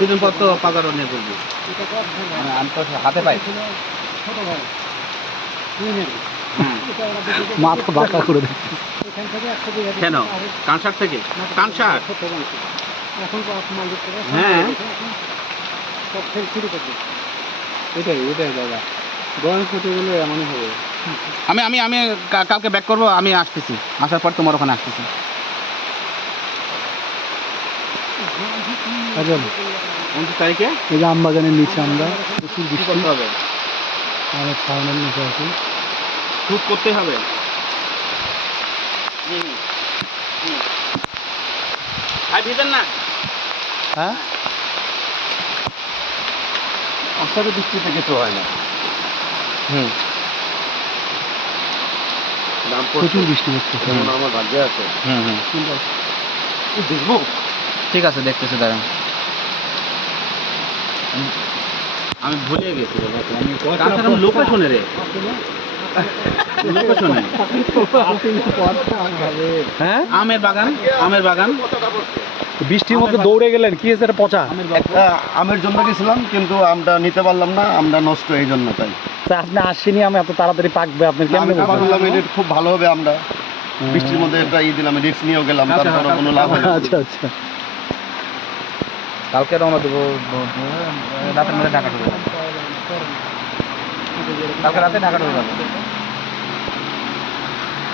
দুদিন পর তো পাকারও নিয়ে করবি। আমি তো হাতে পাই মাথা বাঁকা করে দেয়। কেন? কানসার থেকে? কানসার? হ্যাঁ এটাই দাদা, বয়স হতে গেলে এমনই হবে। আমি আমি আমি কালকে ব্যাক করবো, আমি আসতেছি, আসার পর তোমার ওখানে আসতেছি। এখন 29 তারিখে এই যে আমবাগানের নিচে আমরা প্রচুর কি বৃষ্টি, করতে হবে? আমাদের ছাউনের নিচে আছি। শুট করতে হবে। ভাই ভিজেন না? হ্যাঁ, অসাধু বৃষ্টিতে কিছু হয় না। প্রচুর বৃষ্টি হচ্ছে। আমার ভাগ্যে আছে। দেখবো, ঠিক আছে, দেখতেছি দাঁড়ান। আমি ভুলে গেছি আমি লোকেশনে রে, লোকেশনে হ্যাঁ, আমের বাগান, আমের বাগান। বৃষ্টির মধ্যে দৌড়ে গেলেন, কি হয়েছে? এটা পচা। একটা আমের জন্য গেছিলাম, কিন্তু আমটা নিতে পারলাম না, আমটা নষ্ট এই জন্য। তাই তা আপনি আসেনি, আমি এত তাড়াতাড়ি পাকবে আপনার আমি কেমন ভাবলাম এটা খুব ভালো হবে আমটা। বৃষ্টির মধ্যে একটা দিলাম, রিস্ক নিয়েও গেলাম, তারপরে কোনো লাভ হয় না। আচ্ছা আচ্ছা, কালকে রওনা দেবো, রাতের মধ্যে ঢাকা ঢুকে যাবো, কালকে রাতে ঢাকা ঢুকে যাবো।